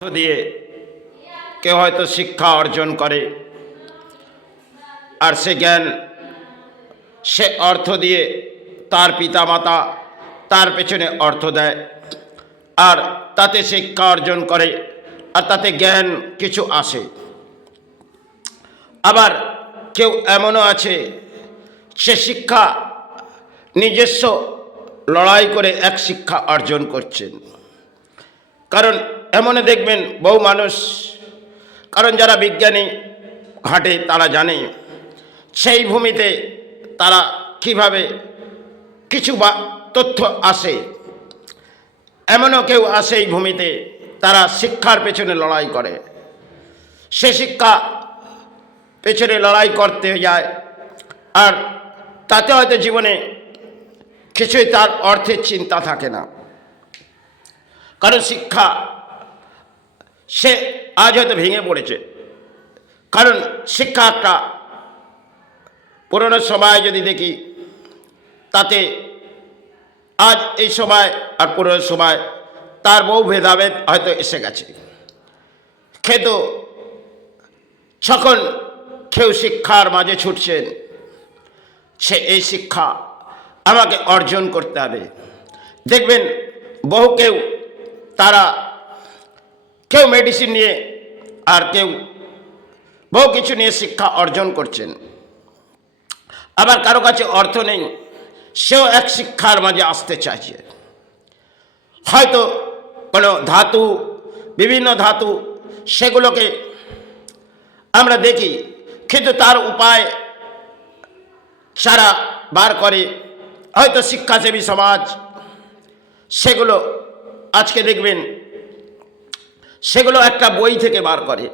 দিয়ে কেউ হয়তো শিক্ষা অর্জন করে, আর সে জ্ঞান সে অর্থ দিয়ে তার পিতামাতা তার পেছনে অর্থ দেয়, আর তাতে শিক্ষা অর্জন করে, আর তাতে জ্ঞান কিছু আসে। আবার কেউ এমনও আছে, সে শিক্ষা নিজস্ব লড়াই করে এক শিক্ষা অর্জন করছেন। কারণ এমনে দেখবেন বহু মানুষ, কারণ যারা বিজ্ঞানী ঘাটে তারা জানে সেই ভূমিতে তারা কিভাবে কিছু বা তথ্য আসে। এমনও কেউ আসে এই ভূমিতে, তারা শিক্ষার পেছনে লড়াই করে, সে শিক্ষা পেছনে লড়াই করতে যায়, আর তাতে হয়তো জীবনে কিছুই তার অর্থের চিন্তা থাকে না। কারণ শিক্ষা সে আজ হয়তো ভেঙে পড়েছে। কারণ শিক্ষা একটা পুরনো সময় যদি দেখি, তাতে আজ এই সময় আর পুরনো সময় তার বহু ভেদাভেদ হয়তো এসে গেছে। কিন্তু যখন কেউ শিক্ষার মাঝে ছুটছেন, সে এই শিক্ষা আমাকে অর্জন করতে হবে। দেখবেন বহু কেউ তারা কেউ মেডিসিন নিয়ে, আর কেউ বহু কিছু নিয়ে শিক্ষা অর্জন করছেন। আবার কারো কাছে অর্থ নেই, সেও এক শিক্ষার মাঝে আসতে চাইছে। হয়তো কোনো ধাতু, বিভিন্ন ধাতু, সেগুলোকে আমরা দেখি, কিন্তু তার উপায় সারা বার করে হয়তো শিক্ষাসেবী সমাজ। সেগুলো আজকে দেখবেন সেগুলো একটা বই থেকে বার করে।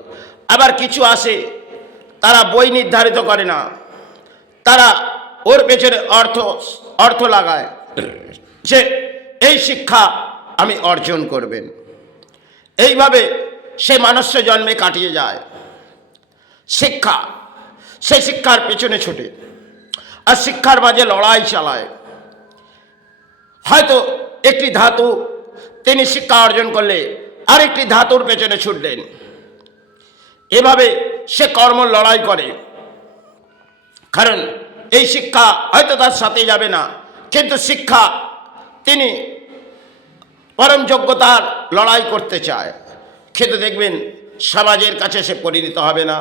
আবার কিছু আসে, তারা বই নির্ধারিত করে না, তারা ওর পেছনে অর্থ লাগায় যে এই শিক্ষা আমি অর্জন করবেন। এইভাবে সে মানুষ্য জন্মে কাটিয়ে যায়। শিক্ষা, সে শিক্ষার পেছনে ছোটে, আর শিক্ষার মাঝে লড়াই চালায়। হয়তো একটি ধাতু তিনি শিক্ষা অর্জন করলে আরেকটি ধাতুর পেছনে ছুটলেন। এভাবে সে কর্ম লড়াই করে। কারণ এই শিক্ষা হয়তো তার সাথে যাবে না, কিন্তু শিক্ষা তিনি পরম যোগ্যতার লড়াই করতে চায়। কিন্তু দেখবেন সমাজের কাছে সে পরিণত হবে না।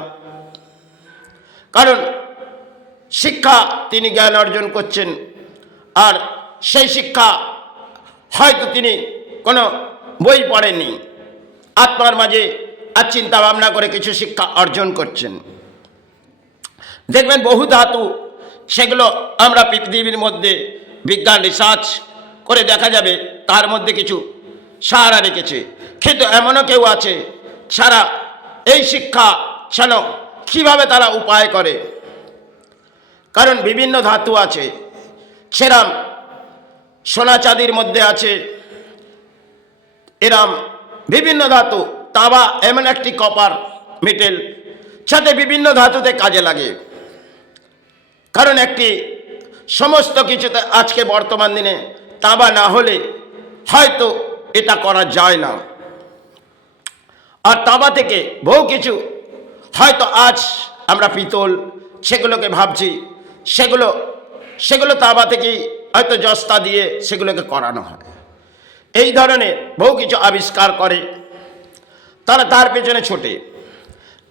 কারণ শিক্ষা তিনি জ্ঞান অর্জন করছেন, আর সেই শিক্ষা হয়তো তিনি কোনো বই পড়েননি, আত্মার মাঝে আর চিন্তা ভাবনা করে কিছু শিক্ষা অর্জন করছেন। দেখবেন বহু ধাতু, সেগুলো আমরা পৃথিবীর মধ্যে বিজ্ঞান রিসার্চ করে দেখা যাবে তার মধ্যে কিছু সাহারা রেখেছে। কিন্তু এমনও কেউ আছে, সারা এই শিক্ষা যেন কীভাবে তারা উপায় করে। কারণ বিভিন্ন ধাতু আছে, সেরাম সোনা চাঁদির মধ্যে আছে, এরাম বিভিন্ন ধাতু, তাবা এমন একটি কপার মেটেল, সাথে বিভিন্ন ধাতুতে কাজে লাগে। কারণ একটি সমস্ত কিছুতে আজকে বর্তমান দিনে তাবা না হলে হয়তো এটা করা যায় না। আর তাবা থেকে বহু কিছু হয়তো আজ আমরা পিতল সেগুলোকে ভাবছি, সেগুলো তাবা থেকেই হয়তো জস্তা দিয়ে সেগুলোকে করানো হয়। এই ধরনের বহু কিছু আবিষ্কার করে তারা, তার পেছনে ছোটে।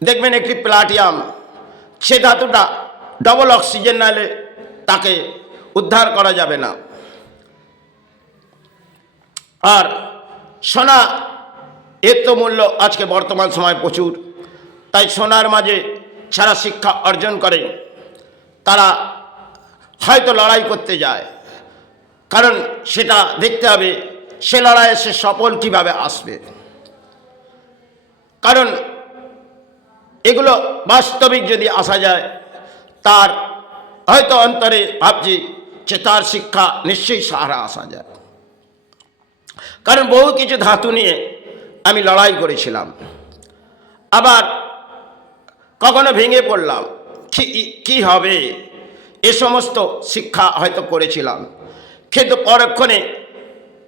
দেখবেন একটি প্লাটিয়াম, সে ধাতুটা ডবল অক্সিজেন নালে তাকে উদ্ধার করা যাবে না। আর সোনা, এর তো মূল্য আজকে বর্তমান সময় প্রচুর। তাই সোনার মাঝে সারা শিক্ষা অর্জন করে তারা হয়তো লড়াই করতে যায়। কারণ সেটা দেখতে হবে সে লড়াইয়ে সে সফল কিভাবে আসবে। কারণ এগুলো বাস্তবিক যদি আসা যায়, তার হয়তো অন্তরে ভাবছি যে তার শিক্ষা নিশ্চয়ই সাহারা আসা যায়। কারণ বহু কিছু ধাতু নিয়ে আমি লড়াই করেছিলাম, আবার কখনো ভেঙে পড়লাম, কি হবে এ সমস্ত শিক্ষা হয়তো করেছিলাম। কিন্তু পরক্ষণে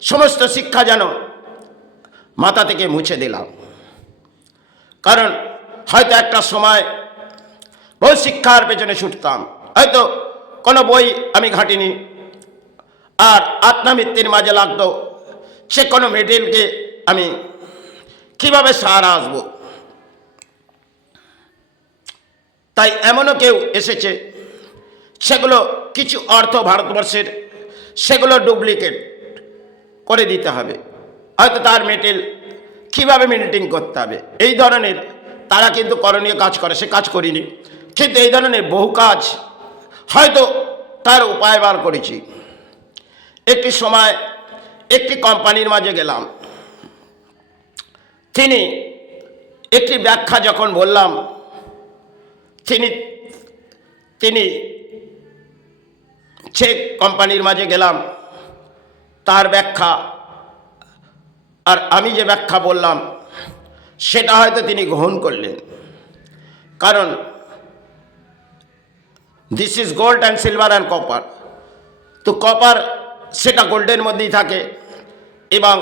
সমস্ত শিক্ষা যেন মাথা থেকে মুছে দিলাম। কারণ হয়তো একটা সময় বহু শিক্ষার পেছনে ছুটতাম, হয়তো কোনো বই আমি ঘাটিনি, আর আত্মমিত্যের মাঝে লাগতো সে কোনো মেটেরিয়ালকে আমি কিভাবে সারা আসবো। তাই এমনও কেউ এসেছে, সেগুলো কিছু অর্থ ভারতবর্ষের, সেগুলো ডুপ্লিকেট করে দিতে হবে, হয়তো তার মেটেরিয়াল কীভাবে মেনটেন করতে হবে, এই ধরনের তারা কিন্তু করণীয় কাজ করে, সে কাজ করিনি, কিন্তু এই ধরনের বহু কাজ হয়তো তার উপায় বার করেছি। একটি সময় একটি কোম্পানির মাঝে গেলাম, তিনি একটি ব্যাখ্যা যখন বললাম, তিনি সে কোম্পানির মাঝে গেলাম, তার ব্যাখ্যা আর আমি যে ব্যাখ্যা বললাম সেটা হয়তো তিনি গ্রহণ করলেন, কারণ this is gold and silver and copper. তো কপার সেটা গোল্ডের মধ্যেই থাকে এবং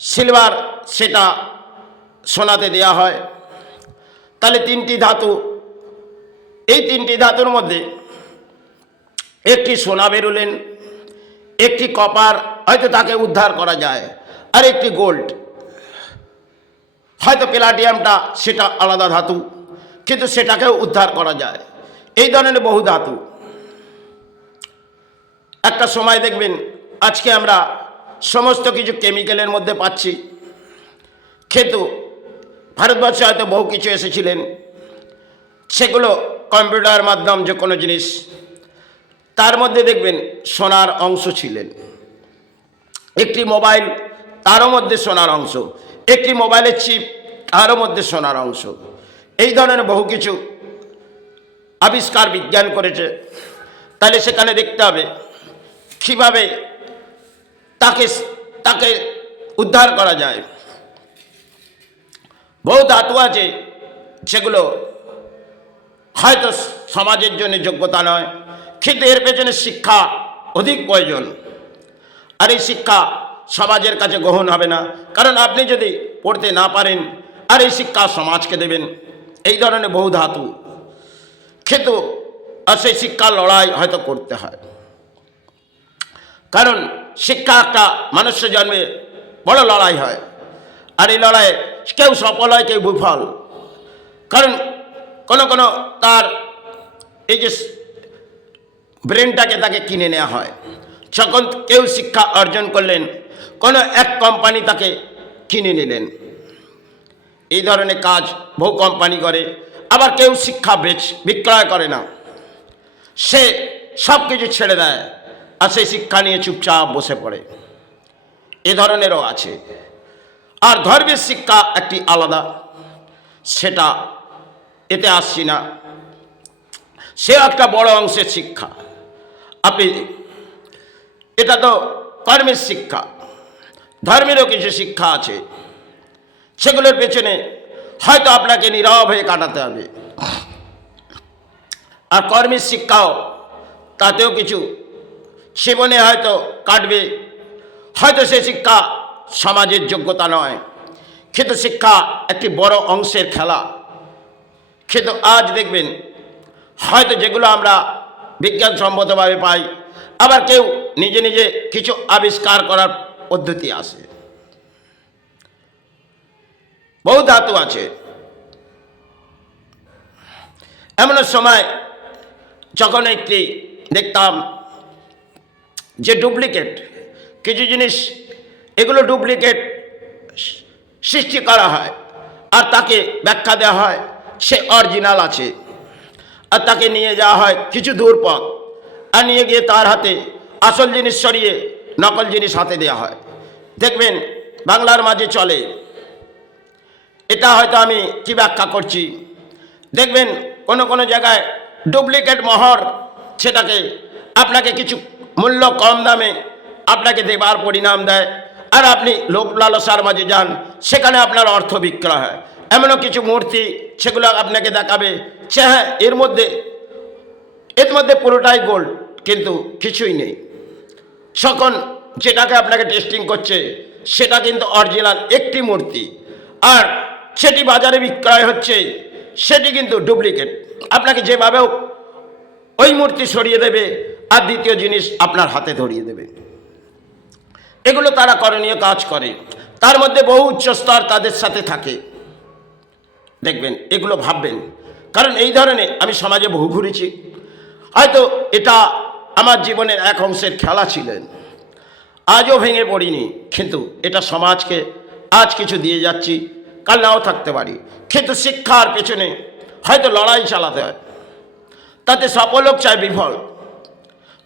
সিলভার সেটা সোনাতে দেয়া হয়। তাহলে তিনটি ধাতু, এই তিনটি ধাতুর মধ্যে একটি সোনা বেরোলেন, একটি কপার হয়তো তাকে উদ্ধার করা যায়, আর একটি গোল্ড, হয়তো প্লাটিনামটা সেটা আলাদা ধাতু, কিন্তু সেটাকেও উদ্ধার করা যায়। এই ধরনের বহু ধাতু একটা সময় দেখবেন আজকে আমরা সমস্ত কিছু কেমিক্যালের মধ্যে পাচ্ছি, কিন্তু ভারতবর্ষে হয়তো বহু কিছু এসেছিলেন, সেগুলো কম্পিউটার মাধ্যম যে কোনো জিনিস, তার মধ্যে দেখবেন সোনার অংশ ছিলেন। একটি মোবাইল, তারও মধ্যে সোনার অংশ, একটি মোবাইলের চিপ, তারও মধ্যে সোনার অংশ। এই ধরনের বহু কিছু আবিষ্কার বিজ্ঞান করেছে। তাহলে সেখানে দেখতে হবে কীভাবে তাকে উদ্ধার করা যায়। বহু ধাতু আছে সেগুলো হয়তো সমাজের জন্য যোগ্যতা নয়, কিন্তু এর পেছনে শিক্ষা অধিক প্রয়োজন, আর এই শিক্ষা সমাজের কাছে গ্রহণ হবে না, কারণ আপনি যদি পড়তে না পারেন আর এই শিক্ষা সমাজকে দেবেন। এই ধরনের বহু ধাতু, কিন্তু আর সেই শিক্ষার লড়াই হয়তো করতে হয়, কারণ শিক্ষা একটা মানুষের জন্মে বড় লড়াই হয়, আর এই লড়াইয়ে কেউ সফল হয়, কেউ বিফল। কারণ কোনো তার এই যে ব্রেনটাকে তাকে কিনে নেওয়া হয়, যখন কেউ শিক্ষা অর্জন করলেন, কোনো এক কোম্পানি তাকে কিনে নিলেন। এই ধরনের কাজ বহু কোম্পানি করে। আবার কেউ শিক্ষা বিক্রয় করে না, সে সব কিছু ছেড়ে দেয় আর সেই শিক্ষা নিয়ে চুপচাপ বসে পড়ে। এ ধরনেরও আছে। আর ধর্মের শিক্ষা একটি আলাদা, সেটা এতে আসছি না, সে একটা বড় অংশের শিক্ষা। আপনি এটা তো কর্মের শিক্ষা, ধর্মেরও কিছু শিক্ষা আছে, সেগুলোর পেছনে হয়তো আপনাকে নীরব হয়ে কাটাতে হবে। আর কর্মের শিক্ষাও, তাতেও কিছু জীবনে হয়তো কাটবে, হয়তো সে শিক্ষা সমাজের যোগ্যতা নয়, কিন্তু শিক্ষা একটি বড় অংশের খেলা। কিন্তু আজ দেখবেন হয়তো যেগুলো আমরা বিজ্ঞানসম্মতভাবে পাই, আবার কেউ নিজে নিজে কিছু আবিষ্কার করার পদ্ধতি আসে। বহু ধাতু আছে। এমন সময় যখন একটি দেখতাম যে ডুপ্লিকেট কিছু জিনিস, এগুলো ডুপ্লিকেট সৃষ্টি করা হয়, আর তাকে ব্যাখ্যা দেওয়া হয় সে অরিজিনাল আছে, আর তাকে নিয়ে যাওয়া হয় কিছু দূর পথ, আর নিয়ে গিয়ে তার হাতে আসল জিনিস সরিয়ে নকল জিনিস হাতে দেওয়া হয়। দেখবেন বাংলার মাঝে চলে, এটা হয়তো আমি কি ব্যাখ্যা করছি, দেখবেন কোনো জায়গায় ডুপ্লিকেট মোহর, সেটাকে আপনাকে কিছু মূল্য কম দামে আপনাকে দেবার পরিণাম দেয়, আর আপনি লোভ লালসার মাঝে যান, সেখানে আপনার অর্থ বিক্রয় হয়। এমনও কিছু মূর্তি, সেগুলো আপনাকে দেখাবে সে হ্যাঁ এর মধ্যে পুরোটাই গোল্ড, কিন্তু কিছুই নেই। যখন যেটাকে আপনাকে টেস্টিং করছে সেটা কিন্তু অরিজিনাল একটি মূর্তি, আর সেটি বাজারে বিক্রয় হচ্ছে সেটি কিন্তু ডুপ্লিকেট। আপনাকে যেভাবে হোক ওই মূর্তি সরিয়ে দেবে, আর দ্বিতীয় জিনিস আপনার হাতে ধরিয়ে দেবে। এগুলো তারা করণীয় কাজ করে, তার মধ্যে বহু উচ্চস্তর তাদের সাথে থাকে। দেখবেন, এগুলো ভাববেন, কারণ এই ধরনের আমি সমাজে বহু ঘুরেছি। হয়তো এটা আমার জীবনের এক অংশের খেলা ছিলেন, আজও ভেঙে পড়িনি, কিন্তু এটা সমাজকে আজ কিছু দিয়ে যাচ্ছি, কাল নাও থাকতে পারি। কিন্তু শিক্ষার পেছনে হয়তো লড়াই চালাতে হয়, তাতে সফল হোক চাই বিফল।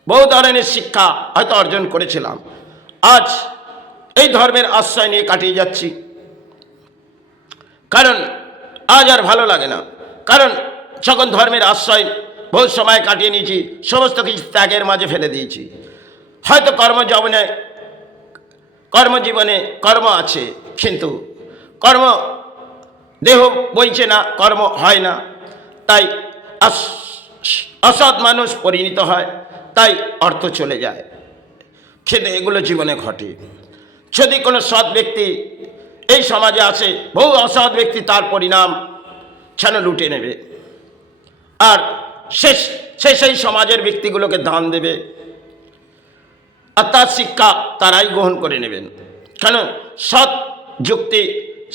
বহু ধরনের শিক্ষা হয়তো অর্জন করেছিলাম, আজ এই ধর্মের আশ্রয় নিয়ে কাটিয়ে যাচ্ছি। কারণ আজ আর ভালো লাগে না, কারণ যখন ধর্মের আশ্রয় বহু সময় কাটিয়ে নিয়েছি, সমস্ত কিছু ত্যাগের মাঝে ফেলে দিয়েছি। হয়তো কর্মজীবনে কর্ম আছে, কিন্তু কর্ম দেহ বইছে না, কর্ম হয় না, তাই অসৎ মানুষ পরিণত হয়, তাই অর্থ চলে যায়। কিন্তু এগুলো জীবনে ঘটে। যদি কোনো সৎ ব্যক্তি এই সমাজে আসে, বহু অসৎ ব্যক্তি তার পরিণাম যেন লুটে নেবে, আর সেই সমাজের ব্যক্তিগুলোকে দান দেবে, আর তার শিক্ষা তারাই গ্রহণ করে নেবেন। কেন? সৎ যুক্তি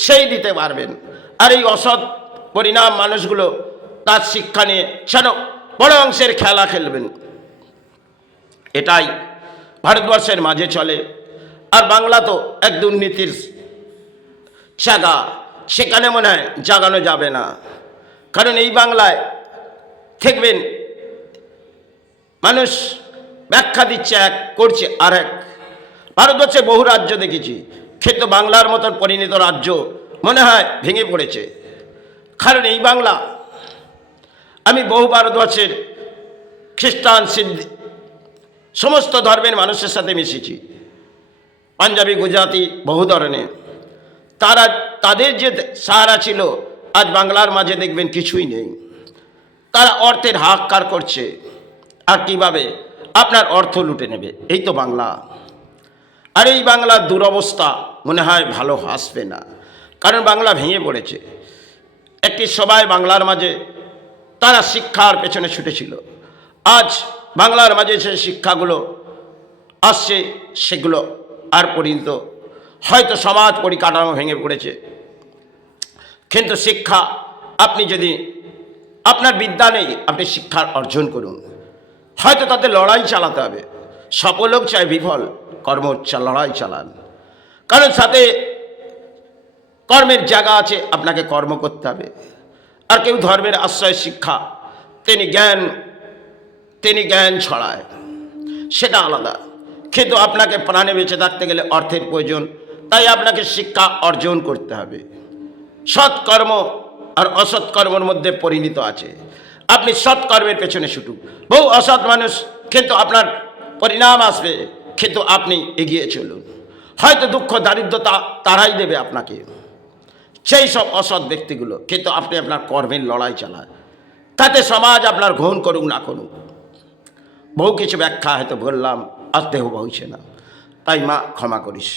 সেই দিতে পারবেন, আর এই অসৎ পরিণাম মানুষগুলো তার শিক্ষা নিয়ে যেন বড় অংশের খেলা খেলবেন। এটাই ভারতবর্ষের মাঝে চলে। আর বাংলা তো এক দুর্নীতির জায়গা, সেখানে মনে হয় জাগানো যাবে না। কারণ এই বাংলায় দেখবেন মানুষ ব্যাখ্যা দিচ্ছে এক, করছে আর এক। ভারতবর্ষে বহু রাজ্য দেখেছি, কিন্তু বাংলার মতন পরিণত রাজ্য মনে হয় ভেঙে পড়েছে। কারণ এই বাংলা, আমি বহু ভারতবর্ষের খ্রিস্টান, সিদ্ধ সমস্ত ধর্মের মানুষের সাথে মিশেছি, পাঞ্জাবি, গুজরাটি, বহু ধরনের। তাদের যে সাহারা ছিল, আজ বাংলার মাঝে দেখবেন কিছুই নেই। তারা অর্থের হাহাকার করছে, আর কিভাবে আপনার অর্থ লুটে নেবে, এই তো বাংলা। আর এই বাংলার দুরবস্থা মনে হয় ভালো আসবে না, কারণ বাংলা ভেঙে পড়েছে। একটি সবাই বাংলার মাঝে তারা শিক্ষার পেছনে ছুটেছিল, আজ বাংলার মাঝে যে শিক্ষাগুলো আসছে সেগুলো আর পরিণত, হয়তো সমাজ পরিকাঠামো ভেঙে পড়েছে। কিন্তু শিক্ষা, আপনি যদি আপনার বিদ্যা নেই, আপনি শিক্ষার অর্জন করুন। হয়তো তাতে লড়াই চালাতে হবে, সফল হোক চাই বিফল, লড়াই চালান। কারণ সাথে কর্মের জায়গা আছে, আপনাকে কর্ম করতে হবে। আর কেউ ধর্মের আশ্রয় শিক্ষা, তিনি জ্ঞান ছড়ায়, সেটা আলাদা। কিন্তু আপনাকে প্রাণে বেঁচে থাকতে গেলে অর্থের প্রয়োজন, তাই আপনাকে শিক্ষা অর্জন করতে হবে। সৎকর্ম আর অসৎ কর্মের মধ্যে পরিণত আছে। আপনি সৎকর্মের পেছনে ছুটুন। বহু অসৎ মানুষ, কিন্তু আপনার পরিণাম আসবে, কিন্তু আপনি এগিয়ে চলুন। হয়তো দুঃখ দারিদ্রতা তারাই দেবে আপনাকে, সেই সব অসৎ ব্যক্তিগুলো, কিন্তু আপনি আপনার কর্মের লড়াই চালান, তাতে সমাজ আপনার গ্রহণ করুক না করুক। বহু কিছু ব্যাখ্যা হয়তো বললাম, আর দেহ বইছে না, তাই মা ক্ষমা করিস।